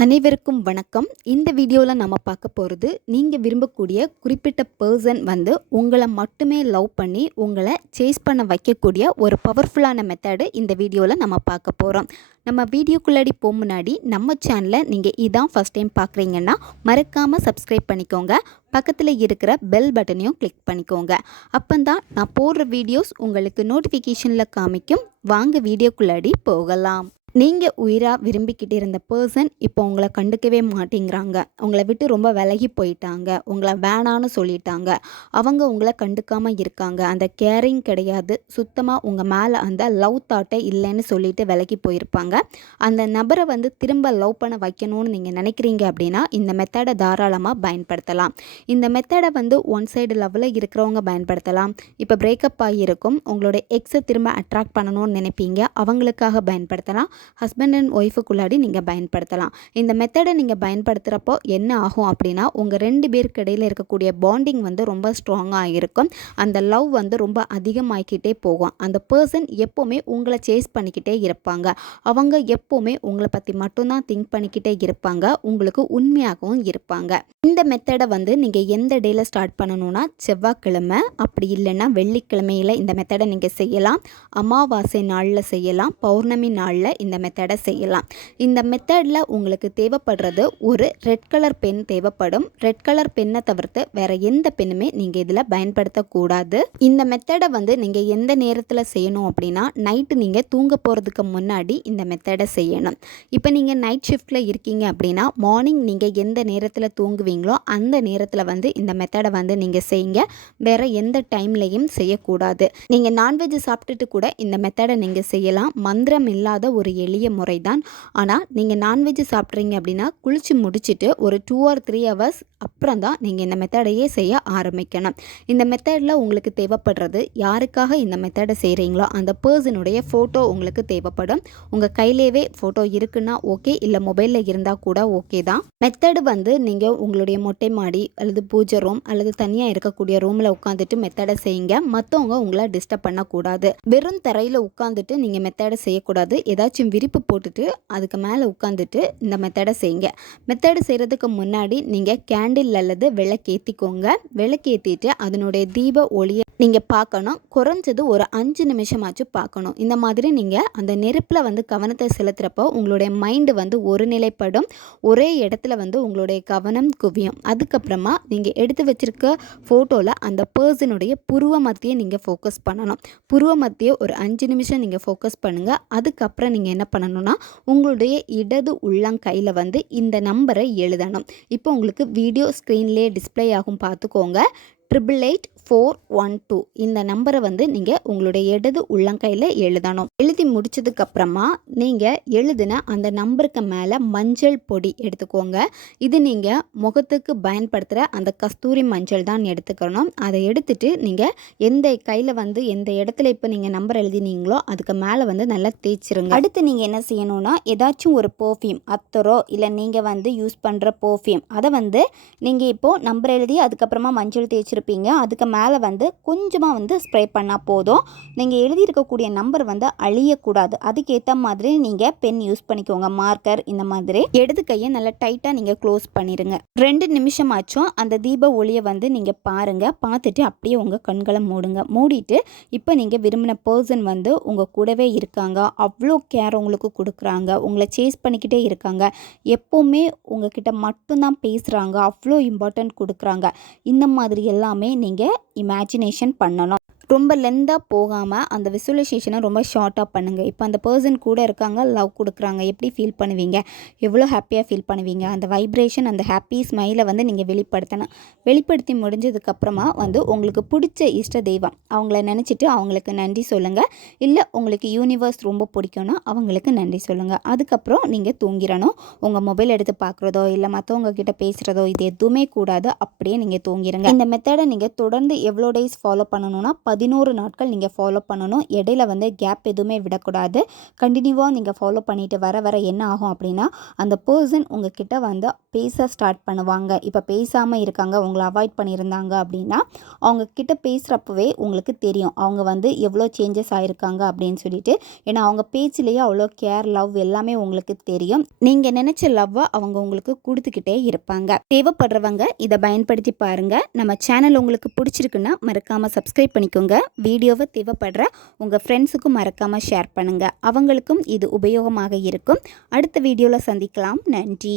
அனைவருக்கும் வணக்கம். இந்த வீடியோவில் நம்ம பார்க்க போகிறது, நீங்கள் விரும்பக்கூடிய குறிப்பிட்ட பர்சன் வந்து உங்களை மட்டுமே லவ் பண்ணி உங்களை சேஸ் பண்ண வைக்கக்கூடிய ஒரு பவர்ஃபுல்லான மெத்தடு இந்த வீடியோவில் நம்ம பார்க்க போகிறோம். நம்ம வீடியோக்குள்ளாடி போக முன்னாடி நம்ம சேனலை நீங்கள் இதான் ஃபஸ்ட் டைம் பார்க்குறீங்கன்னா மறக்காமல் சப்ஸ்கிரைப் பண்ணிக்கோங்க. பக்கத்தில் இருக்கிற பெல் பட்டனையும் கிளிக் பண்ணிக்கோங்க. அப்போதான் நான் போடுற வீடியோஸ் உங்களுக்கு நோட்டிஃபிகேஷனில் காமிக்கும். வாங்க வீடியோக்குள்ளாடி போகலாம். நீங்கள் உயிராக விரும்பிக்கிட்டு இருந்த பர்சன் இப்போ உங்களை கண்டுக்கவே மாட்டேங்கிறாங்க. உங்களை விட்டு ரொம்ப விலகி போயிட்டாங்க. உங்களை வேணான்னு சொல்லிட்டாங்க. அவங்க உங்களை கண்டுக்காமல் இருக்காங்க. அந்த கேரிங் கிடையாது. சுத்தமாக உங்கள் மேலே அந்த லவ் தாட்டை இல்லைன்னு சொல்லிட்டு விலகி போயிருப்பாங்க. அந்த நபரை வந்து திரும்ப லவ் பண்ண வைக்கணும்னு நீங்கள் நினைக்கிறீங்க அப்படின்னா இந்த மெத்தடை தாராளமாக பயன்படுத்தலாம். இந்த மெத்தடை வந்து ஒன் சைடு லவ்வில் இருக்கிறவங்க பயன்படுத்தலாம். இப்போ பிரேக்கப் ஆகியிருக்கும் உங்களோட எக்ஸை திரும்ப அட்ராக்ட் பண்ணணும்னு நினைப்பீங்க, அவங்களுக்காக பயன்படுத்தலாம். ஹஸ்பண்ட் அண்ட் ஒய்ஃபுக்குள்ளாடி நீங்கள் பயன்படுத்தலாம். இந்த மெத்தடை நீங்கள் பயன்படுத்துகிறப்போ என்ன ஆகும் அப்படின்னா, உங்கள் 2 பேருக்கு இடையில் இருக்கக்கூடிய பாண்டிங் வந்து ரொம்ப ஸ்ட்ராங்காக இருக்கும். அந்த லவ் வந்து ரொம்ப அதிகமாகிக்கிட்டே போகும். அந்த பர்சன் எப்போவுமே உங்களை சேஸ் பண்ணிக்கிட்டே இருப்பாங்க. அவங்க எப்போவுமே உங்களை பற்றி மட்டும்தான் திங்க் பண்ணிக்கிட்டே இருப்பாங்க. உங்களுக்கு உண்மையாகவும் இருப்பாங்க. இந்த மெத்தடை வந்து நீங்கள் எந்த டேயில் ஸ்டார்ட் பண்ணணும்னா, செவ்வாய்க்கிழமை அப்படி இல்லைன்னா வெள்ளிக்கிழமையில் இந்த மெத்தடை நீங்கள் செய்யலாம். அமாவாசை நாளில் செய்யலாம். பௌர்ணமி நாளில் இந்த மெத்தடை செய்யலாம். இந்த மெத்தடில் உங்களுக்கு தேவைப்படுறது ஒரு ரெட் கலர் பென் தேவைப்படும். ரெட் கலர் பென்னை தவிர்த்து வேற எந்த பெண்ணுமே நீங்கள் இதில் பயன்படுத்தக்கூடாது. இந்த மெத்தடை வந்து நீங்கள் எந்த நேரத்தில் செய்யணும் அப்படின்னா, நைட்டு நீங்கள் தூங்க போகிறதுக்கு முன்னாடி இந்த மெத்தடை செய்யணும். இப்போ நீங்கள் நைட் ஷிஃப்டில் இருக்கீங்க அப்படின்னா, மார்னிங் நீங்கள் எந்த நேரத்தில் தூங்குவீங்களோ அந்த நேரத்தில் வந்து இந்த மெத்தடை வந்து நீங்கள் செய்யுங்க. வேற எந்த டைம்லையும் செய்யக்கூடாது. நீங்கள் நான்வெஜ் சாப்பிட்டுட்டு கூட இந்த மெத்தடை நீங்கள் செய்யலாம். மந்திரம் இல்லாத ஒரு எளிய முறை தான். ஆனால் நீங்கள் நான்வெஜ் சாப்பிட்றீங்க அப்படின்னா குளித்து முடிச்சுட்டு ஒரு 2 or 3 hours அப்புறம் தான் நீங்கள் இந்த மெத்தடையே செய்ய ஆரம்பிக்கணும். இந்த மெத்தடில் உங்களுக்கு தேவைப்படுறது, யாருக்காக இந்த மெத்தடை செய்கிறீங்களோ அந்த பர்சனுடைய ஃபோட்டோ உங்களுக்கு தேவைப்படும். உங்கள் கையிலேயே ஃபோட்டோ இருக்குன்னா ஓகே, இல்லை மொபைலில் இருந்தால் கூட ஓகே தான். மெத்தடு வந்து நீங்கள் உங்களுடைய மொட்டை மாடி அல்லது பூஜை ரூம் அல்லது தனியாக இருக்கக்கூடிய ரூமில் உட்காந்துட்டு மெத்தடை செய்யுங்க. மற்றவங்க உங்களை டிஸ்டர்ப் பண்ணக்கூடாது. வெறும் தரையில் உட்காந்துட்டு நீங்கள் மெத்தடை செய்யக்கூடாது. ஏதாச்சும் விரிப்பு போட்டுட்டு அதுக்கு மேலே உட்காந்துட்டு இந்த மெத்தடை செய்யுங்க. மெத்தடு செய்கிறதுக்கு முன்னாடி நீங்கள் கேண்டில் அல்லது விளக்கேற்றிக்கோங்க. விளக்கேற்றிட்டு அதனுடைய தீப ஒளியை நீங்கள் பார்க்கணும். குறைஞ்சது ஒரு 5 நிமிஷமாச்சும் பார்க்கணும். இந்த மாதிரி நீங்கள் அந்த நெருப்பில் வந்து கவனத்தை செலுத்துகிறப்போ உங்களுடைய மைண்டு வந்து ஒரு நிலைப்படும். ஒரே இடத்துல வந்து உங்களுடைய கவனம் குவியும். அதுக்கப்புறமா நீங்கள் எடுத்து வச்சிருக்க ஃபோட்டோவில் அந்த பர்சனுடைய புருவ மத்தியை நீங்கள் ஃபோக்கஸ் பண்ணணும். புருவ மத்தியை ஒரு 5 நிமிஷம் நீங்கள் ஃபோக்கஸ் பண்ணுங்கள். அதுக்கப்புறம் நீங்கள் என்ன பண்ணணும்னா, உங்களுடைய இடது உள்ளங்கையில் வந்து இந்த நம்பரை எழுதணும். இப்போ உங்களுக்கு வீடியோ ஸ்க்ரீன்லேயே டிஸ்பிளே ஆகும், பார்த்துக்கோங்க. 888412 இந்த நம்பரை வந்து நீங்கள் உங்களுடைய இடது உள்ளங்கையில் எழுதணும். எழுதி முடிச்சதுக்கப்புறமா நீங்கள் எழுதின அந்த நம்பருக்கு மேலே மஞ்சள் பொடி எடுத்துக்கோங்க. இது நீங்கள் முகத்துக்கு பயன்படுத்துகிற அந்த கஸ்தூரி மஞ்சள் தான் எடுத்துக்கணும். அதை எடுத்துட்டு நீங்கள் எந்த கையில் வந்து எந்த இடத்துல இப்போ நீங்கள் நம்பர் எழுதினீங்களோ அதுக்கு மேலே வந்து நல்லா தேய்ச்சிருங்க. அடுத்து நீங்கள் என்ன செய்யணும்னா, ஏதாச்சும் ஒரு பர்ஃப்யூம், அத்தரோ இல்லை நீங்கள் வந்து யூஸ் பண்ணுற பர்ஃப்யூம், அதை வந்து நீங்கள் இப்போது நம்பர் எழுதி அதுக்கப்புறமா மஞ்சள் தேய்ச்சி இருப்பீங்க. அதுக்கு மேலே வந்து கொஞ்சமாக வந்து ஸ்ப்ரே பண்ணால் போதும். நீங்கள் எழுதியிருக்கக்கூடிய நம்பர் வந்து அழியக்கூடாது. அதுக்கேற்ற மாதிரி நீங்கள் பென் யூஸ் பண்ணிக்கோங்க, மார்க்கர். இந்த மாதிரி இடது கையை நல்லா டைட்டாக நீங்கள் க்ளோஸ் பண்ணிடுங்க. 2 நிமிஷமாச்சும் அந்த தீப ஒளியை வந்து நீங்கள் பாருங்கள். பார்த்துட்டு அப்படியே உங்கள் கண்களை மூடுங்க. மூடிட்டு இப்போ நீங்கள் விரும்பின பர்சன் வந்து உங்கள் கூடவே இருக்காங்க. அவ்வளோ கேர் உங்களுக்கு கொடுக்குறாங்க. உங்களை சேஸ் பண்ணிக்கிட்டே இருக்காங்க. எப்போவுமே உங்ககிட்ட மட்டும்தான் பேசுகிறாங்க. அவ்வளோ இம்பார்ட்டன்ட் கொடுக்குறாங்க. இந்த மாதிரி எல்லாமே நீங்கள் இமேஜினேஷன் பண்ணணும். ரொம்ப லென்த்தாக போகாமல் அந்த விசுவலைசேஷனை ரொம்ப ஷார்ட்டாக பண்ணுங்கள். இப்போ அந்த பர்சன் கூட இருக்காங்க, லவ் கொடுக்குறாங்க, எப்படி ஃபீல் பண்ணுவீங்க, எவ்வளோ ஹாப்பியாக ஃபீல் பண்ணுவீங்க, அந்த வைப்ரேஷன், அந்த ஹாப்பி ஸ்மைலை வந்து நீங்கள் வெளிப்படுத்தணும். வெளிப்படுத்தி முடிஞ்சதுக்கப்புறமா வந்து உங்களுக்கு பிடிச்ச இஷ்ட தெய்வம் அவங்கள நினச்சிட்டு அவங்களுக்கு நன்றி சொல்லுங்கள். இல்லை உங்களுக்கு யூனிவர்ஸ் ரொம்ப பிடிக்கும்னா அவங்களுக்கு நன்றி சொல்லுங்கள். அதுக்கப்புறம் நீங்கள் தூங்கிடணும். உங்கள் மொபைல் எடுத்து பார்க்குறதோ இல்லை மற்றவங்க கிட்ட பேசுகிறதோ இது எதுவுமே கூடாது. அப்படியே நீங்கள் தூங்கிடுங்க. இந்த மெத்தடை நீங்கள் தொடர்ந்து எவ்வளோ டேஸ் ஃபாலோ பண்ணணும்னா 11 நாட்கள் நீங்கள் ஃபாலோ பண்ணணும். இடையில வந்து கேப் எதுவுமே விடக்கூடாது. கண்டினியூவாக நீங்கள் ஃபாலோ பண்ணிட்டு வர வர என்ன ஆகும் அப்படின்னா, அந்த பர்சன் உங்ககிட்ட வந்து பேச ஸ்டார்ட் பண்ணுவாங்க. இப்போ பேசாமல் இருக்காங்க, உங்களை அவாய்ட் பண்ணியிருந்தாங்க அப்படின்னா, அவங்க கிட்ட பேசுகிறப்பவே உங்களுக்கு தெரியும் அவங்க வந்து எவ்வளோ சேஞ்சஸ் ஆகிருக்காங்க அப்படின்னு சொல்லிட்டு. ஏன்னா அவங்க பேச்சிலேயே அவ்வளோ கேர், லவ் எல்லாமே உங்களுக்கு தெரியும். நீங்கள் நினச்ச லவ்வை அவங்க உங்களுக்கு கொடுத்துக்கிட்டே இருப்பாங்க. தேவைப்படுறவங்க இதை பயன்படுத்தி பாருங்கள். நம்ம சேனல் உங்களுக்கு பிடிச்சிருக்குன்னா மறக்காமல் சப்ஸ்கிரைப் பண்ணிக்கோங்க. வீடியோவை தேவைப்படுற உங்கள் ஃப்ரெண்ட்ஸுக்கும் மறக்காமல் ஷேர் பண்ணுங்கள். அவங்களுக்கும் இது உபயோகமாக இருக்கும். அடுத்த வீடியோவில் சந்திக்கலாம். நன்றி.